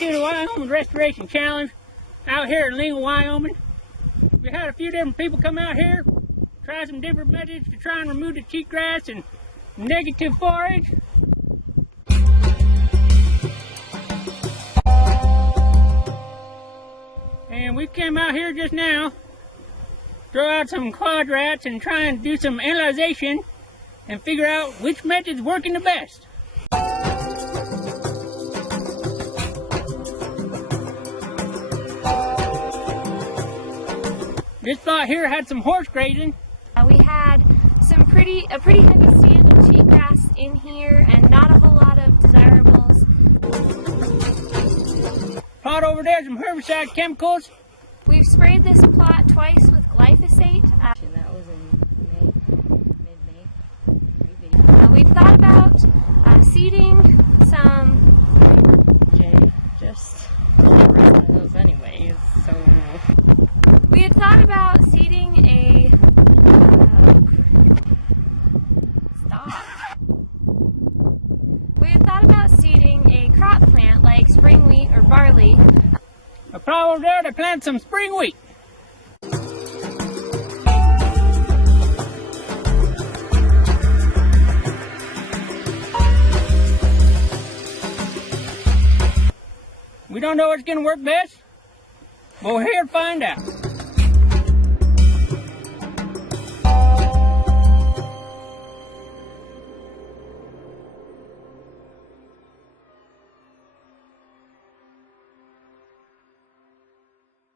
to the Wyoming Restoration Challenge out here in Lingle, Wyoming. We had a few different people come out here, try some different methods to try and remove the cheatgrass and negative forage. And we came out here just now, throw out some quadrats and try and do some analyzation and figure out which method's working the best. This spot here had some horse grazing. We had a pretty heavy stand of cheatgrass in here and not a whole lot of desirables. Plot over there, some herbicide chemicals. We've sprayed this plot twice with glyphosate. That was in mid-May. We've thought about seeding some. Just those anyways. So We had thought about seeding a. We had thought about seeding a crop plant like spring wheat or barley. A plot over there to plant some spring wheat. We don't know what's going to work best, but we're here to find out.